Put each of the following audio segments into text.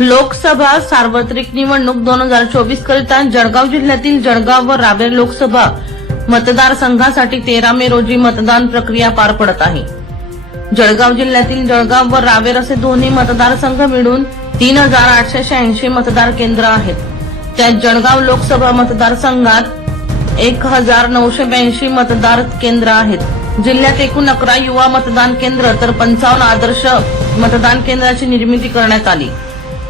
लोकसभा सार्वत्रिक निवडणूक दोन हजार चोवीस करिता जळगाव जिल्ह्यातील जळगाव व रावेर लोकसभा मतदारसंघासाठी तेरा मे रोजी मतदान प्रक्रिया पार पडत आहे. जळगाव जिल्ह्यातील जळगाव व रावेर असे दोन्ही मतदारसंघ मिळून तीन हजार आठशे शहाऐंशी मतदार केंद्र आहेत. त्यात जळगाव लोकसभा मतदारसंघात एक हजार नऊशे ब्याऐंशी मतदार केंद्र आहेत. जिल्ह्यात एकूण अकरा युवा मतदान केंद्र तर पंचावन्न आदर्श मतदान केंद्राची निर्मिती करण्यात आली.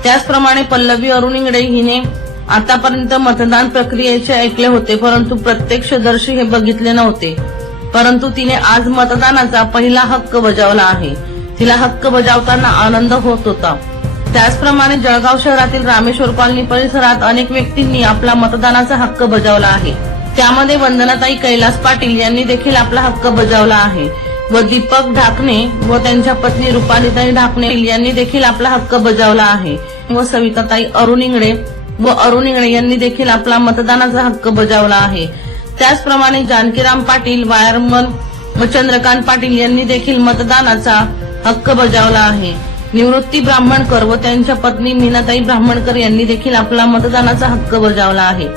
त्याचप्रमाणे पल्लवी अरुण इंगडे हिने आतापर्यंत मतदान प्रक्रियेचे ऐकले होते परंतु प्रत्यक्षदर्शी हे बघितले नव्हते. परंतु तिने आज मतदानाचा पहिला हक्क बजावला आहे. तिला हक्क बजावताना आनंद होत होता. त्याचप्रमाणे जळगाव शहरातील रामेश्वर कॉलनी परिसरात अनेक व्यक्तींनी आपला मतदानाचा हक्क बजावला आहे. त्यामध्ये वंदनाताई कैलास पाटील यांनी देखील आपला हक्क बजावला आहे. व दीपक ढाकणे व त्यांच्या पत्नी रुपालीताई ढाकणे यांनी देखील आपला हक्क बजावला आहे. व सविताताई अरुण इंगळे व अरुण इंगळे यांनी देखील आपला मतदानाचा हक्क बजावला आहे. त्याचप्रमाणे जानकीराम पाटील वायरमन व चंद्रकांत पाटील यांनी देखील मतदानाचा हक्क बजावला आहे. निवृत्ती ब्राह्मणकर व त्यांच्या पत्नी मीनाताई ब्राह्मणकर यांनी देखील आपला मतदानाचा हक्क बजावला आहे.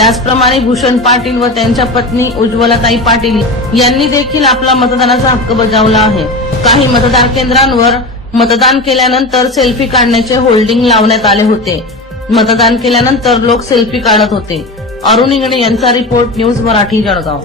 त्याचप्रमाणे भूषण पाटील व त्यांच्या पत्नी उज्ज्वलाताई पाटील यांनी देखील आपला मतदानाचा हक्क बजावला आहे. काही मतदान केंद्रांवर मतदान केल्यानंतर सेल्फी काढण्याचे होल्डिंग लावण्यात आले होते. मतदान केल्यानंतर लोक सेल्फी काढत होते. अरुण इंगणे यांचा रिपोर्ट न्यूज मराठी जळगाव.